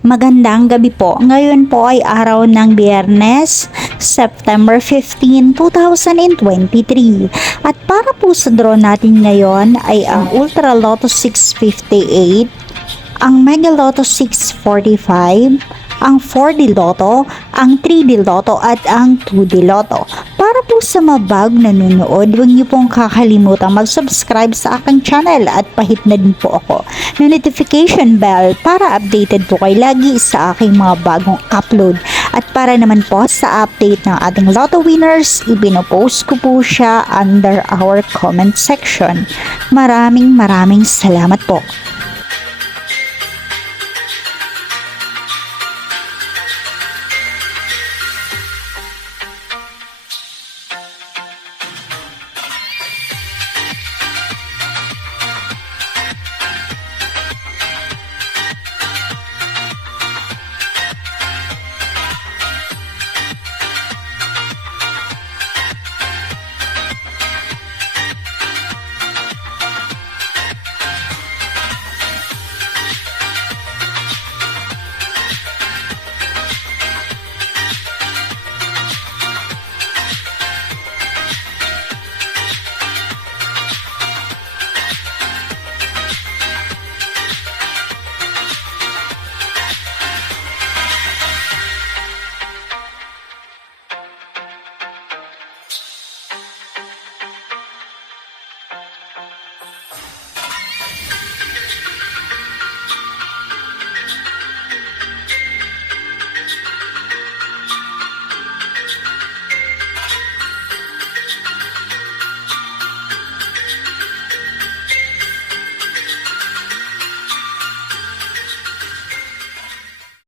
Magandang gabi po. Ngayon po ay araw ng Biyernes, September 15, 2023. At para po sa draw natin ngayon ay ang Ultra Lotto 658, ang Mega Lotto 645, ang 4D Lotto, ang 3D Lotto at ang 2D Lotto. Para po sa mga bagong nanonood, huwag niyo pong kakalimutan mag-subscribe sa aking channel at pahit na din po ako ng notification bell para updated po kayo lagi sa aking mga bagong upload. At para naman po sa update ng ating Lotto winners, ipinopost ko po siya under our comment section. Maraming salamat po.